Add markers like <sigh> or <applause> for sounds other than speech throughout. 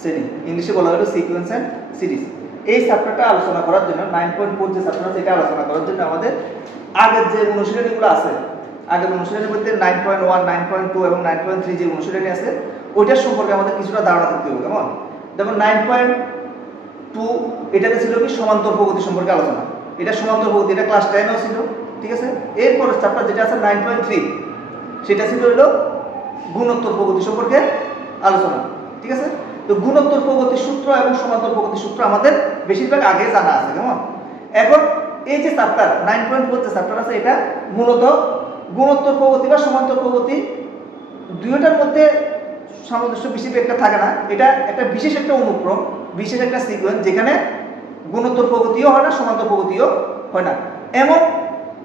শ্রেণি ইংলিশে বলা হলো সিকোয়েন্স অ্যান্ড সিরিজ এই চ্যাপ্টারটা আলোচনা করার জন্য নাইন পয়েন্ট ফোর যে চ্যাপ্টার সেটা আলোচনা করার জন্য আমাদের আগের যে অনুশীলনীগুলো আছে, আগের অনুশীলনীর মধ্যে nine point one nine point two এবং নাইন পয়েন্ট থ্রি যে অনুশীলনী আছে ওইটার সম্পর্কে আমাদের কিছুটা ধারণা থাকতে হবে, কেমন? যেমন নাইন পয়েন্ট টু এটাতে ছিল কি সমান্তর প্রগতি সম্পর্কে আলোচনা। এটা সমান্তর প্রগতি এটা ক্লাস টেনও ছিল, ঠিক আছে? এরপর চ্যাপ্টার যেটা আছে নাইন পয়েন্ট থ্রি সেটা ছিল হলো গুণোত্তর প্রগতি সম্পর্কে আলোচনা, ঠিক আছে? তো গুণোত্তর প্রগতির সূত্র এবং সমান্তর প্রগতির সূত্র আমাদের বেশিরভাগ আগে জানা আছে, কেমন? এখন এই যে চ্যাপ্টার নাইন পয়েন্ট ফোর যে চ্যাপ্টার আছে, এটা মূলত গুণোত্তর প্রগতি বা সমান্তর প্রগতি দুইটার মধ্যে সামঞ্জস্য বেশি একটা থাকে না। এটা একটা বিশেষ একটা অনুক্রম, বিশেষ একটা সিকোয়েন্স যেখানে গুণোত্তর প্রগতিও হয় না, সমান্তর প্রগতিও হয় না। এমন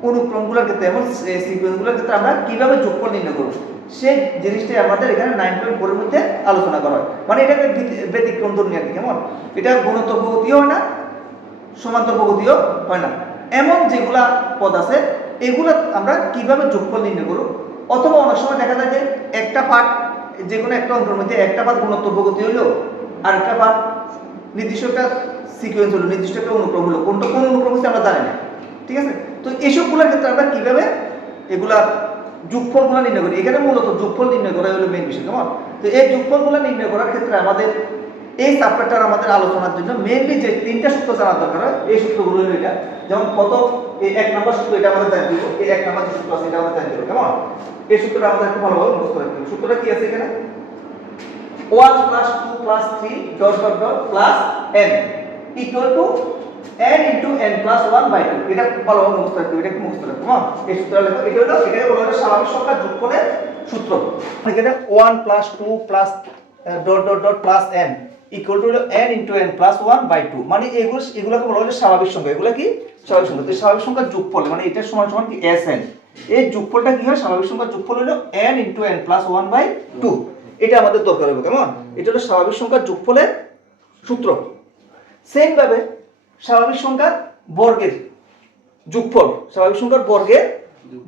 অনুক্রমগুলোর ক্ষেত্রে, এমন সিকোয়েন্সগুলোর ক্ষেত্রে আমরা কীভাবে যোগফল নির্ণয় করব? সেই জিনিসটাই আমাদের এখানে নাইন পয়েন্ট ফোরের মধ্যে আলোচনা করা হয়। মানে এটাকে ব্যতি- ব্যতিক্রম কি, কেমন? এটা গুণোত্তর প্রগতিও হয় না সমান্তর প্রগতিও হয় না। এমন যেগুলা পদ আছে, এগুলা আমরা কীভাবে যোগফল নির্ণয় করব? অথবা অনেক সময় দেখা যায় যে একটা পাঠ যে কোনো একটা অঙ্কের মধ্যে একটা পাঠ গুণোত্তর প্রগতি হলো আর একটা পাঠ নির্দিষ্ট একটা সিকোয়েন্স হলো, নির্দিষ্ট একটা অনুক্রম হলো। কোনটা কোন অনুক্রম হচ্ছে আমরা জানি না, ঠিক আছে? তো এইসবগুলোর ক্ষেত্রে আমরা কীভাবে এগুলা যোগফলগুলো নির্ণয় করি। এখানে মূলত যোগফল নির্ণয় করা হলো মেন বিষয়, কেমন? তো এই যোগফলগুলো নির্ণয় করার ক্ষেত্রে আমাদের এই চ্যাপ্টারটার আমাদের আলোচনার জন্য মেনলি যে তিনটা সূত্র জানা দরকার হয়, এই সূত্রগুলো এটা। যেমন কত এই এক নম্বর সূত্র, এটা আমাদের জানি দিব। এই এক নম্বর যে সূত্র আছে, এটা আমাদের জানি দিব, কেমন? এই সূত্রটা আমাদের একটু ভালোভাবে মুখস্থ রাখতে হবে। সূত্রটা কি আছে এখানে? 1 plus 2 plus 3 dot dot dot plus n equal to n into n plus 1 by 2 এটা ভালোভাবে মুখস্থ রাখতে হবে, এটা কি মুখস্থ রাখতে হবে হ্যাঁ? এই সূত্রটা লেখো। এটা হলো বলা হয় স্বাভাবিক সংখ্যার যোগফলের সূত্র। মানে এটা 1 plus 2 plus dot dot dot plus n equal to হলো n into n plus 1 by 2 মানে এগুলো, এগুলোকে বলা হলো স্বাভাবিক সংখ্যা। এগুলো কি? স্বাভাবিক সংখ্যা। তো স্বাভাবিক সংখ্যার যোগফল মানে এটা সমান সমান কি? Sn এই যোগফলটা কি হয়? স্বাভাবিক সংখ্যার যোগফল হলো n into n plus 1 by 2 এটা আমাদের দরকার হবে কেমন এটা হলো স্বাভাবিক সংখ্যার যোগফলের সূত্র। সেম ভাবে স্বাভাবিক সংখ্যার বর্গের যোগফল স্বাভাবিক সংখ্যার বর্গের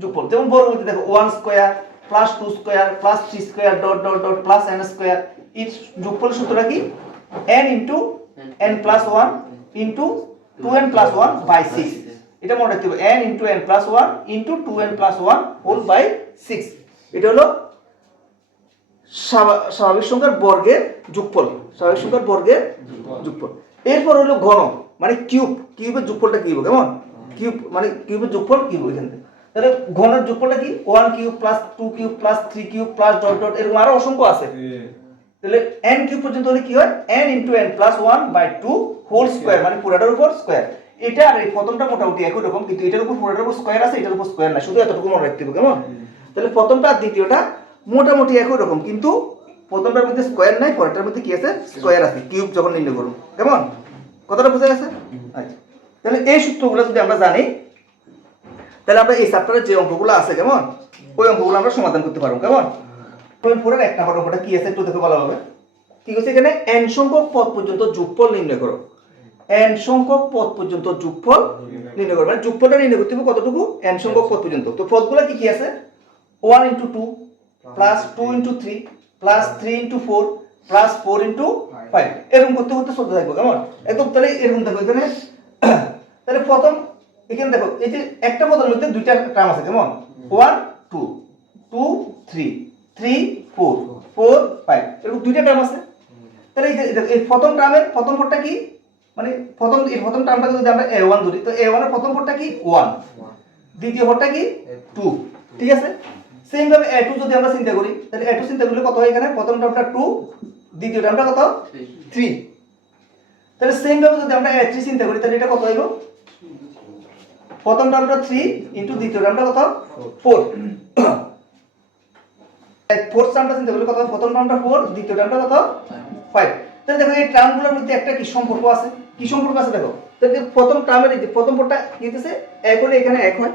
যোগফল। যেমন বর্গ বলতে দেখো one square plus two square plus three square dot dot dot plus n square এর যোগফলের সূত্রটা কি? N into n plus one into two n plus one by six এটা মনে রাখতে হবে n into n plus one into two n plus one whole by six এটা হলো স্বাভা- স্বাভাবিক সংখ্যার বর্গের যোগফল স্বাভাবিক সংখ্যার বর্গের যোগফল। এরপর হলো ঘন মানে কিউব। কিউবের যোগফলটা কি হবে? কেমন? কিউব মানে কিউবের যোগফল কি হবে এখান থেকে? তাহলে ঘনের যোগফলটা কি? One cube plus two cube plus three cube plus dot dot এরকম আরও অসংখ্য আছে। তাহলে n কিউব পর্যন্ত হলে কি হয়? n into n plus one by two whole square মানে পুরাটার উপর স্কোয়ার এটা আর এই প্রথমটা মোটামুটি একই রকম কিন্তু এটার উপর পুরাটার উপর স্কোয়ার আছে এটার উপর স্কোয়ার না। শুধু এতটুকু মনে রাখতে হবে কেমন? তাহলে প্রথমটা আর দ্বিতীয়টা মোটামুটি একই রকম কিন্তু প্রথমটার মধ্যে স্কোয়ার নাই, পরেরটার মধ্যে কি আছে? স্কোয়ার আছে কিউব যখন নির্ণয় করুন কেমন? কথাটা বুঝে গেছে? আচ্ছা। তাহলে এই সূত্রগুলো যদি আমরা জানি, তাহলে আমরা এই চ্যাপ্টারের যে অঙ্কগুলো আছে, কেমন? ওই অঙ্কগুলো আমরা সমাধান করতে পারব, কেমন? ফোরের এক নম্বর অঙ্কটা কি আছে একটু দেখে বলা হবে কি হচ্ছে এখানে? n সংখ্যক পদ পর্যন্ত যোগফল নির্ণয় করো। n সংখ্যক পদ পর্যন্ত যোগফল নির্ণয় করো। মানে যোগফলটা নির্ণয় করতে হবে কতটুকু? n সংখ্যক পদ পর্যন্ত। তো পদগুলো কি কি আছে? One into two plus two into three plus three into four plus four into five এরকম করতে করতে চলতে থাকব কেমন? একদম তাহলে এরকম দেখো এখানে। <clears throat> তাহলে প্রথম এখানে দেখো এই যে একটা পদের মধ্যে দুইটা টার্ম আছে কেমন? One two two three three four four five এরকম দুইটা টার্ম আছে। তাহলে এই এই প্রথম টার্মের প্রথম পদটা কি? মানে প্রথম এই প্রথম টার্মটা যদি আমরা এ ওয়ান ধরি তো এ ওয়ানের প্রথম পদটা কি? ওয়ান দ্বিতীয় পদটা কি? টু ঠিক আছে? সেম ভাবে এ টু যদি আমরা চিন্তা করি তাহলে এ টু চিন্তা করলে কত হয় এখানে? প্রথম টার্মটা টু দ্বিতীয় টার্মটা কত? থ্রি তাহলে সেম ভাবে যদি আমরা এ থ্রি চিন্তা করি তাহলে এটা কত হইব? প্রথম টার্মটা থ্রি ইন্টু দ্বিতীয় টার্মটা কত? ফোর ফোর্থ টার্মটা চিন্তা করলে কত হয়? প্রথম টার্মটা ফোর দ্বিতীয় টার্মটা কত? ফাইভ তাহলে দেখো এই টার্মগুলোর মধ্যে একটা কি সম্পর্ক আছে? কি সম্পর্ক আছে দেখো? তাহলে প্রথম টার্মের এই প্রথম পদটা কি হইতেছে? এক হলে এখানে এক হয়।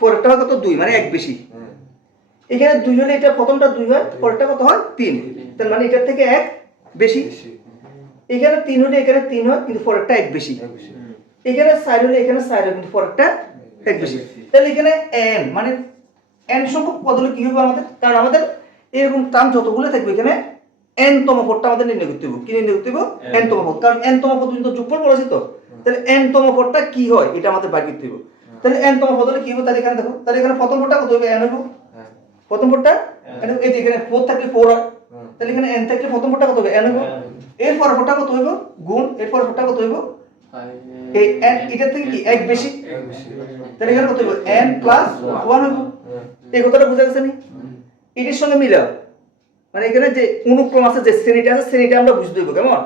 পরেরটা হয় কত? দুই মানে এক বেশি। এখানে দুই হলে এটা প্রথমটা দুই হয় পরেরটা কত হয়? তিন। তার মানে এটার থেকে এক বেশি। এখানে তিন হলে এখানে তিন হয় কিন্তু পরেরটা এক বেশি। এখানে চার হলে এখানে চার হয় কিন্তু পরেরটা এক বেশি। তাহলে এখানে এন মানে এন সংখ্যক পদ হলে কি হবে আমাদের? কারণ আমাদের এরকম টার্ম যতগুলো থাকবে এখানে এন তম পদটা আমাদের নির্ণয় করতে হবে। কি নির্ণয় করতে হবে? n তম পদ। কারণ এন তম পদ পর্যন্ত যোগফল বলেছি তো? তাহলে এন তম পদটা কি হয়? এটা আমাদের বাইর করতে হবে। তাহলে এন তম পদ হলে কি হবে? তাহলে এখানে দেখো তাহলে এখানে প্রথম পদটা কত হবে? n হবে প্রথম পদটা n এই যে এখানে 4 থাকলে 4 হয়। তাহলে এখানে n থাকলে প্রথম পদটা কত হবে? n হবে এর পরের পদটা কত হবে গুণ। এর পরের পদটা কত হবে এই n এটার থেকে কি এক বেশি? তাহলে এখানে কত হবে n প্লাস 1 হবে এই কথাটা বুঝা গেছে নি? এটির সঙ্গে মিলাও। মানে এখানে যে অনুক্রম আছে যে শ্রেণীটা আছে শ্রেণীটা আমরা বুঝতে হইব কেমন?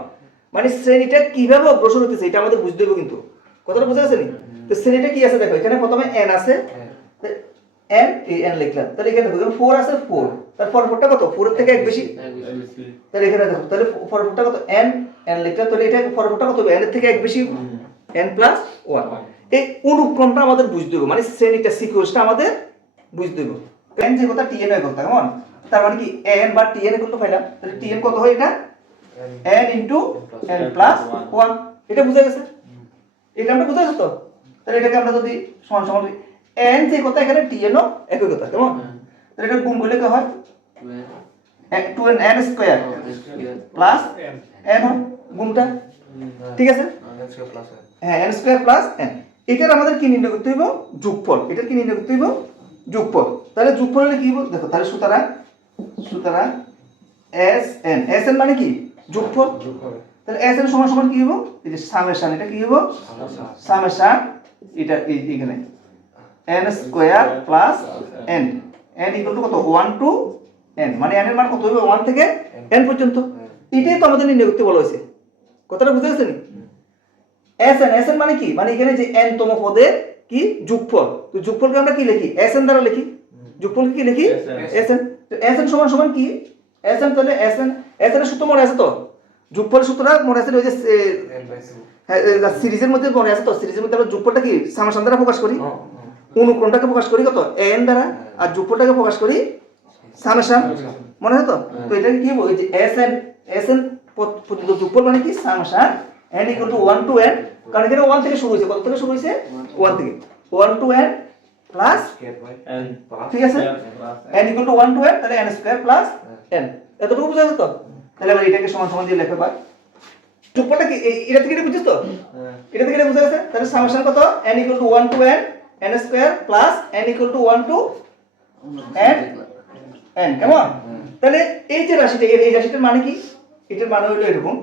মানে শ্রেণীটা কীভাবে অগ্রসর হতেছে এটা আমাদের বুঝতে হইব কিন্তু। কথাটা বুঝা গেছে নি? তো শ্রেণীটা কি আছে দেখো এখানে প্রথমে n আছে। N এই n লিখলাম। তাহলে এখানে দেখো, এখানে 4 আছে 4 তার পরপরটা কত? 4 এর থেকে এক বেশি? তাহলে এখানে দেখো, তাহলে পরপরটা কত? N n লিখলাম, তাহলে এটা পরপরটা কত হবে? N এর থেকে এক বেশি? N প্লাস 1 এই অনুক্রমটা আমাদের বুঝতে হবে মানে শ্রেণীটা সিকোয়েন্সটা আমাদের বুঝতে হবে। N যে কথা tn এর কথা, কেমন? তার মানে কি, n বা এর কথা পাইলাম। তাহলে tn কত হয় এটা? N ইনটু n প্লাস 1 এটা বুঝা গেছে? এটা আমরা বুঝা গেছে তো? তাহলে এটাকে আমরা যদি সমান সমান n যে কথা এখানে tn ও একই কথা কেমন? তাহলে এটা গুণ করলে কি হয়? 2n n square plus n হয় গুণটা? ঠিক আছে? হ্যাঁ n স্কয়ার প্লাস n এটার আমাদের কি নির্ণয় করতে হইব? যোগফল। এটার কি নির্ণয় করতে হইব? যোগফল। তাহলে যোগফল হলে কি দেখো তাহলে সুতরাং সুতরাং s n s n মানে কি? যোগফল। যোগ তাহলে s n সমান সমান কি হইব? এই যে সামেশন এটা কি হইব? সামেশন এটা এই n square plus n. n equal to কত? 1 টু n. মানে n এর মান কত হইবে 1 থেকে n পর্যন্ত। এটাই তো আমাদের নির্ণয় করতে বলা হয়েছে। কথাটা বুঝতে পারছেন এসএন এসএন মানে কি? মানে এখানে যে n তম পদে কি? যোগফল। তো যোগফলকে আমরা কি লিখি? এসএন দ্বারা লিখি। যোগফলকে কি লিখি? SN এসএন তো এসএন সমান সমান কি? এসএন তাহলে এসএন এসএন এর সূত্র মনে আছে তো? যোগফলের সূত্রটা মনে আছে ওই যে এ, এন বাই সি হ্যাঁ, সিরিজের মধ্যে মনে আছে তো? সিরিজের মধ্যে আমরা যোগফলটা কি? সামাসান দ্বারা প্রকাশ করি? হ্যাঁ। অনুক্রমটাকে প্রকাশ করি কত? এন দ্বারা আর যোগফলটাকে প্রকাশ করি সামেশন মনে হয় তো? তো এটাকে কি বলি যে এস এন এস এন পর্যন্ত যোগফল মানে কি? Summation n equal to 1 to n কারণ এখানে 1 থেকে শুরু হয়েছে। কত থেকে শুরু হয়েছে? 1 থেকে। 1 টু n প্লাস ঠিক আছে? n equal to 1 to n তাহলে n স্কয়ার প্লাস n এতটুকু বুঝা তো? তাহলে আমরা এটাকে সমান সমান দিয়ে লেখা পাই যোগফলটা কি? এটা থেকে এটা বুঝছিস তো? হ্যাঁ। এটা থেকে এটা বুঝা গেছে তাহলে সামেশন কত? n equal to 1 to n n square plus n equal to 1 to n n কেমন তাহলে এই যে রাশিটা এই রাশিটার মানে কি? এটার মানে হলো এরকম।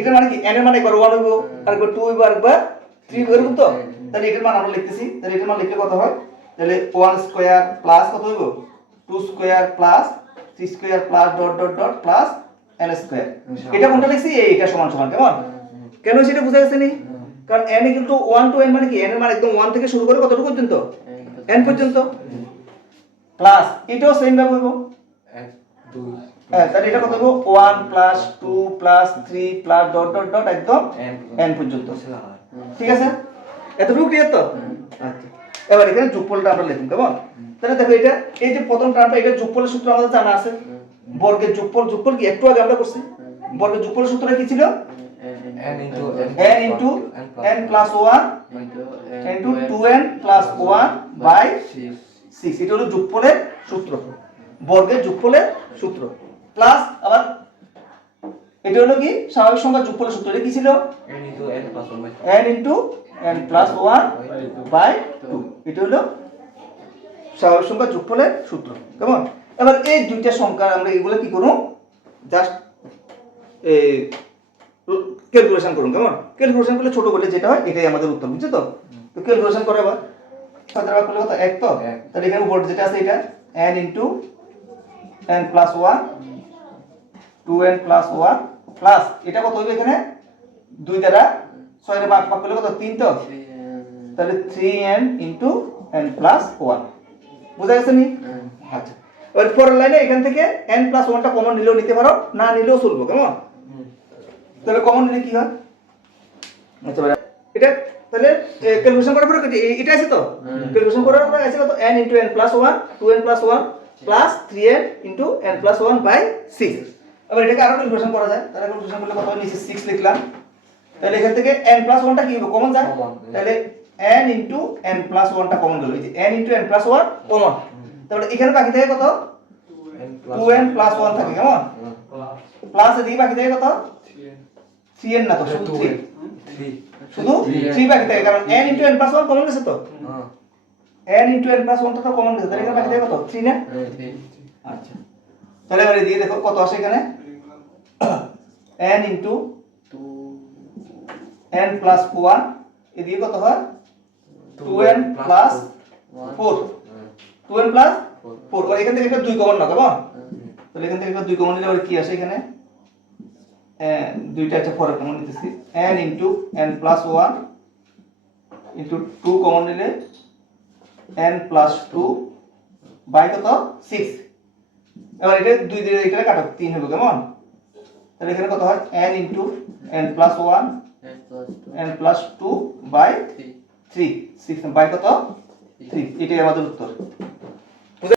এটার মানে কি? n এর মানে একবার 1 হইব আরেকবার 2 হইব আরেকবার 3 হইব এরকম তো? তাহলে এটার মান আমরা লিখতেছি। তাহলে এটার মান লিখলে কত হয়? তাহলে 1 স্কয়ার প্লাস কত হইব? 2 square plus 3 square plus dot dot dot plus n square এটা কোনটা লিখছি? এই এটা সমান সমান কেমন কেন সেটা বুঝা গেছে নি? কারণ n কিন্তু 1 টু n মানে কি? n এর মানে একদম 1 থেকে শুরু করে কতটুকু পর্যন্ত? n পর্যন্ত। প্লাস এটাও সেম ভাবে হইব হ্যাঁ তাহলে এটা কত হবে 1 প্লাস 2 প্লাস 3 প্লাস ডট ডট ডট একদম এন n পর্যন্ত। ঠিক আছে? এতটুকু ক্লিয়ার তো? আচ্ছা। এবার এখানে যোগফলটা আমরা লিখুন কেমন? তাহলে দেখো এটা এই যে প্রথম টার্মটা এটা যোগফলের সূত্র আমাদের জানা আছে। বর্গের যোগফল যোগফল কি? একটু আগে আমরা করছি। বর্গের যোগফলের সূত্রটা কি ছিল? N into n into n plus 1 into 2n plus 1 by 6 এটা হলো যোগফলের সূত্র। বর্গের যোগফলের সূত্র। প্লাস আবার এটা হলো কি? স্বাভাবিক সংখ্যা যোগফলের সূত্র। এটা কি ছিল? N into n plus 1 by 2 এটা হলো স্বাভাবিক সংখ্যা যোগফলের সূত্র। কেমন? এবার এই দুইটা সংখ্যা আমরা এগুলো কি করব? জাস্ট এই ক্যালকুলেশন করুন কেমন? ক্যালকুলেশন করলে ছোট করলে যেটা হয় এটাই আমাদের উত্তর বুঝছ তো? তো ক্যালকুলেশন করে আবার। সাদা ভাগ করলে কত? এক তো? তাহলে এখানে উপর যেটা আছে এটা n into n plus 1 2n plus 1 plus এটা কত হবে এখানে? দুই দ্বারা ছয় ভাগ ভাগ করলে কত? তিন তো? তাহলে three 3n into n plus 1 বুঝা গেছে নি? আচ্ছা। এবার পরের লাইনে এখান থেকে n প্লাস 1টা কমন নিলেও নিতে পারো না নিলেও চলবে কেমন? তাহলে কমন নিলে কি হয়? এটা তাহলে ক্যালকুলেশন করার পরে এটা আছে তো? ক্যালকুলেশন করার পরে আছে কত? n into n plus 1 2n plus 1 plus 3n into n plus 1 by 6 এবার এটাকে আরও ক্যালকুলেশন করা যায়। তাহলে ক্যালকুলেশন করলে কত নিচে 6 লিখলাম। তাহলে এখান থেকে n প্লাস 1টা কি হবে? কমন যায়? তাহলে n ইনটু n প্লাস 1টা কমন গেল এই যে n into n plus 1 common তাহলে এখানে বাকি থাকে কত? N two n plus one থাকে কেমন? প্লাস এদিকে বাকি থাকে কত? থ্রি এন না তো শুধু থ্রি শুধু থ্রি বাকি থাকে কারণ n into n plus one common গেছে তো? হ্যাঁ। এন ইন্টু এন প্লাস ওয়ানটা তো কমন গেছে তাহলে এখানে বাকি থাকে কত? থ্রি না three আচ্ছা। তাহলে এবার এদিকে দেখো কত আসে এখানে? <coughs> N into n plus one এদিকে কত হয়? Two n plus four two n plus four এখান থেকে একটা দুই কমন না কেমন? তাহলে এখান থেকে একটা দুই কমন নিলে আবার কি আসে এখানে? দুইটা একটা পরে কমন নিতেছি। n into n plus one into two common নিলে n প্লাস টু বাই কত? সিক্স এবার এটা দুই দিয়ে এটা কাটো তিন হবে কেমন? তাহলে এখানে কত হয়? n into n plus one n plus two by three six by কত? থ্রি এটাই আমাদের উত্তর।